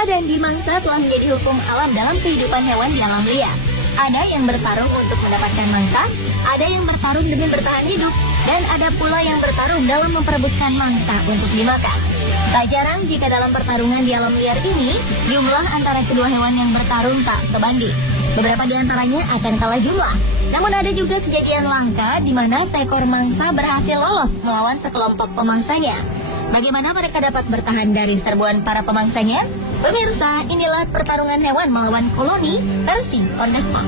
Memangsa dan dimangsa telah menjadi hukum alam dalam kehidupan hewan di alam liar. Ada yang bertarung untuk mendapatkan mangsa, ada yang bertarung demi bertahan hidup, dan ada pula yang bertarung dalam memperebutkan mangsa untuk dimakan. Tak jarang jika dalam pertarungan di alam liar ini, jumlah antara kedua hewan yang bertarung tak sebanding. Beberapa di antaranya akan kalah jumlah. Namun ada juga kejadian langka di mana seekor mangsa berhasil lolos melawan sekelompok pemangsanya. Bagaimana mereka dapat bertahan dari serbuan para pemangsanya? Pemirsa, inilah pertarungan hewan melawan koloni versi On The Spot.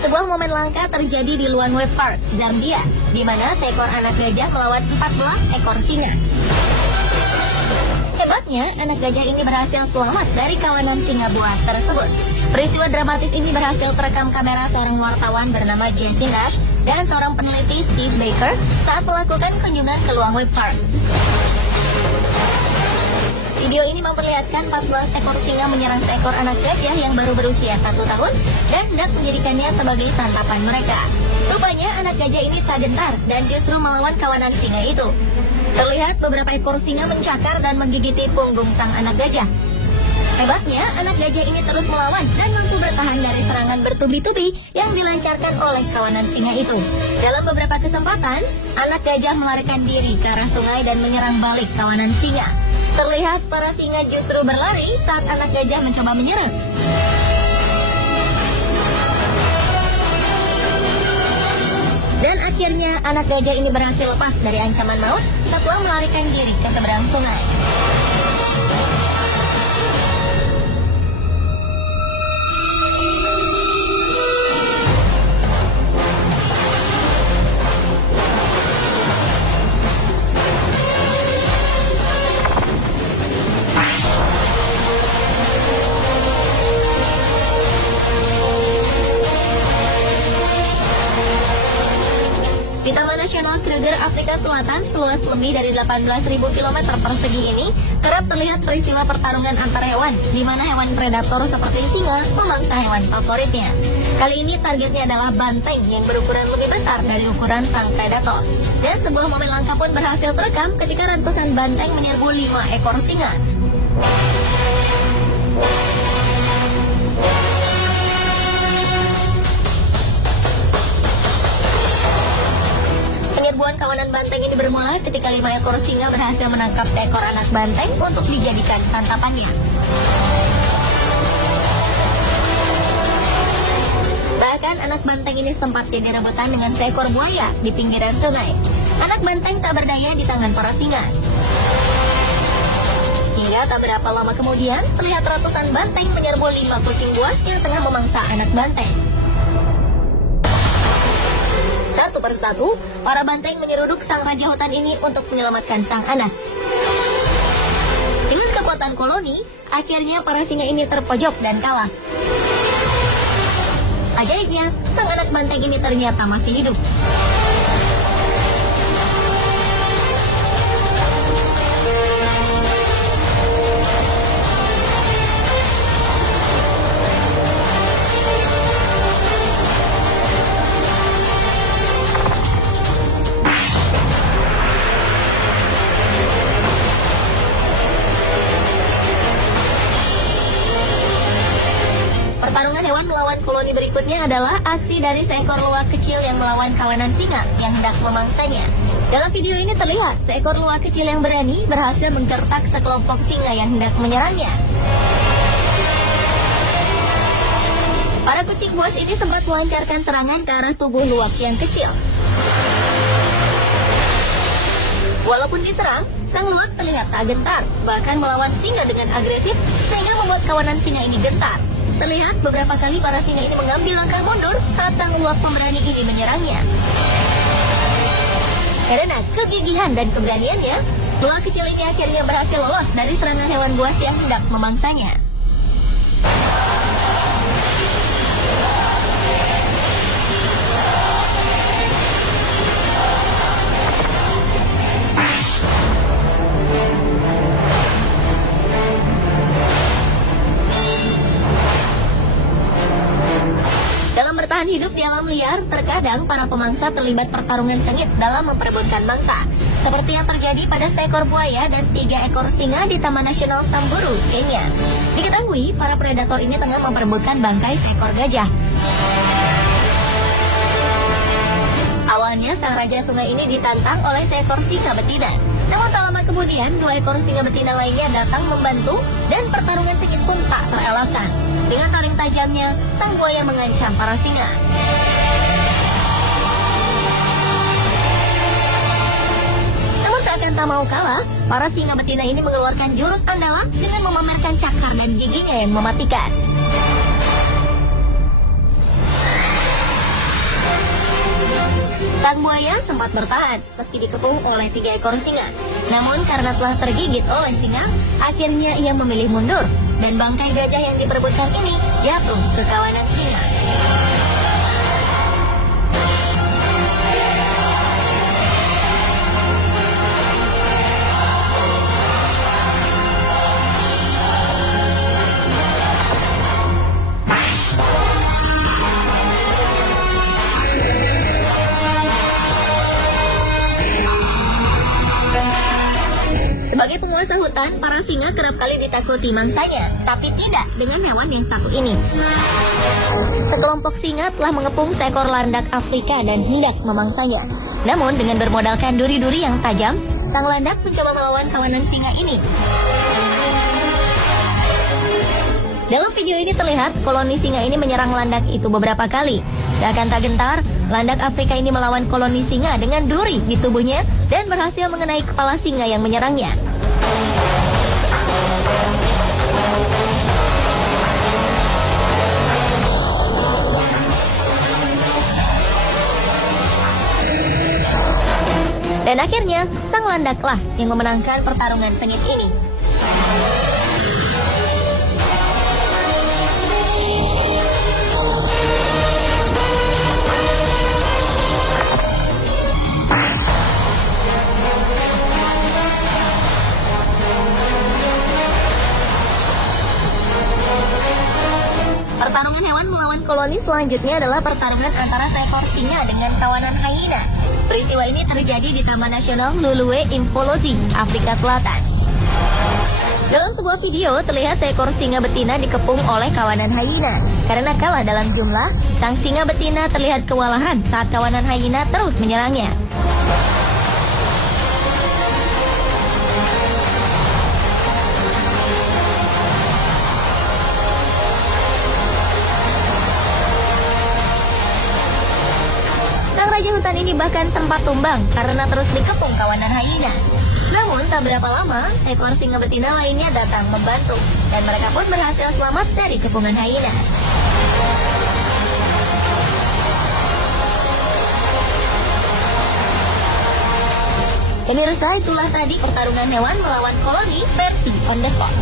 Sebuah momen langka terjadi di Luanwe Park, Zambia, di mana seekor anak gajah melawan 14 ekor singa. Hebatnya, anak gajah ini berhasil selamat dari kawanan singa buas tersebut. Peristiwa dramatis ini berhasil terekam kamera seorang wartawan bernama Jesse Nash dan seorang peneliti Steve Baker saat melakukan kunjungan ke Luanwe Park. Video ini memperlihatkan 14 ekor singa menyerang seekor anak gajah yang baru berusia 1 tahun dan hendak menjadikannya sebagai santapan mereka. Rupanya anak gajah ini tak gentar dan justru melawan kawanan singa itu. Terlihat beberapa ekor singa mencakar dan menggigiti punggung sang anak gajah. Hebatnya, anak gajah ini terus melawan dan mampu bertahan dari serangan bertubi-tubi yang dilancarkan oleh kawanan singa itu. Dalam beberapa kesempatan, anak gajah melarikan diri ke arah sungai dan menyerang balik kawanan singa. Terlihat para singa justru berlari saat anak gajah mencoba menyerang. Dan akhirnya anak gajah ini berhasil lepas dari ancaman maut setelah melarikan diri ke seberang sungai. Di Taman Nasional Kruger, Afrika Selatan, seluas lebih dari 18.000 km persegi ini, kerap terlihat peristiwa pertarungan antar hewan, di mana hewan predator seperti singa memangsa hewan favoritnya. Kali ini targetnya adalah banteng yang berukuran lebih besar dari ukuran sang predator. Dan sebuah momen langka pun berhasil terekam ketika ratusan banteng menyerbu 5 ekor singa. Penyerbuan kawanan banteng ini bermula ketika 5 ekor singa berhasil menangkap seekor anak banteng untuk dijadikan santapannya. Bahkan anak banteng ini sempat jadi rebutan dengan seekor buaya di pinggiran sungai. Anak banteng tak berdaya di tangan para singa. Hingga tak berapa lama kemudian, terlihat ratusan banteng menyerbu 5 kucing buas yang tengah memangsa anak banteng. Satu persatu, para banteng menyeruduk sang raja hutan ini untuk menyelamatkan sang anak. Dengan kekuatan koloni, akhirnya para singa ini terpojok dan kalah. Ajaibnya, sang anak banteng ini ternyata masih hidup. Pertarungan hewan melawan koloni berikutnya adalah aksi dari seekor luwak kecil yang melawan kawanan singa yang hendak memangsanya. Dalam video ini terlihat seekor luwak kecil yang berani berhasil menggertak sekelompok singa yang hendak menyerangnya. Para kucing buas ini sempat melancarkan serangan ke arah tubuh luwak yang kecil. Walaupun diserang, sang luwak terlihat tak gentar, bahkan melawan singa dengan agresif sehingga membuat kawanan singa ini gentar. Terlihat beberapa kali para singa ini mengambil langkah mundur saat sang luwak pemberani ini menyerangnya. Karena kegigihan dan keberaniannya, luwak kecil ini akhirnya berhasil lolos dari serangan hewan buas yang hendak memangsanya. bertahan hidup di alam liar, terkadang para pemangsa terlibat pertarungan sengit dalam memperebutkan mangsa. Seperti yang terjadi pada seekor buaya dan 3 ekor singa di Taman Nasional Samburu, Kenya. Diketahui, para predator ini tengah memperebutkan bangkai seekor gajah. Awalnya, sang raja sungai ini ditantang oleh seekor singa betina. Namun tak lama kemudian, 2 ekor singa betina lainnya datang membantu dan pertarungan sengit pun tak terelakkan. Dengan taring tajamnya, sang buaya mengancam para singa. Namun seakan tak mau kalah, para singa betina ini mengeluarkan jurus andalan dengan memamerkan cakar dan giginya yang mematikan. Sang buaya sempat bertahan meski dikepung oleh 3 ekor singa. Namun karena telah tergigit oleh singa, akhirnya ia memilih mundur dan bangkai gajah yang diperebutkan ini jatuh ke kawanan singa. Sebagai penguasa hutan, para singa kerap kali ditakuti mangsanya, tapi tidak dengan hewan yang satu ini. Sekelompok singa telah mengepung seekor landak Afrika dan hendak memangsanya. Namun dengan bermodalkan duri-duri yang tajam, sang landak mencoba melawan kawanan singa ini. Dalam video ini terlihat koloni singa ini menyerang landak itu beberapa kali. Seakan tak gentar, landak Afrika ini melawan koloni singa dengan duri di tubuhnya dan berhasil mengenai kepala singa yang menyerangnya. Dan akhirnya, sang landaklah yang memenangkan pertarungan sengit ini. Pertarungan hewan melawan koloni selanjutnya adalah pertarungan antara seekor singa dengan kawanan hyena. Peristiwa ini terjadi di Taman Nasional Lulue Impolozi, Afrika Selatan. Dalam sebuah video terlihat seekor singa betina dikepung oleh kawanan hyena. Karena kalah dalam jumlah, sang singa betina terlihat kewalahan saat kawanan hyena terus menyerangnya. Raja hutan ini bahkan sempat tumbang karena terus dikepung kawanan hyena. Namun tak berapa lama, seekor singa betina lainnya datang membantu dan mereka pun berhasil selamat dari kepungan hyena. Pemirsa, itulah tadi pertarungan hewan melawan koloni versi on the spot.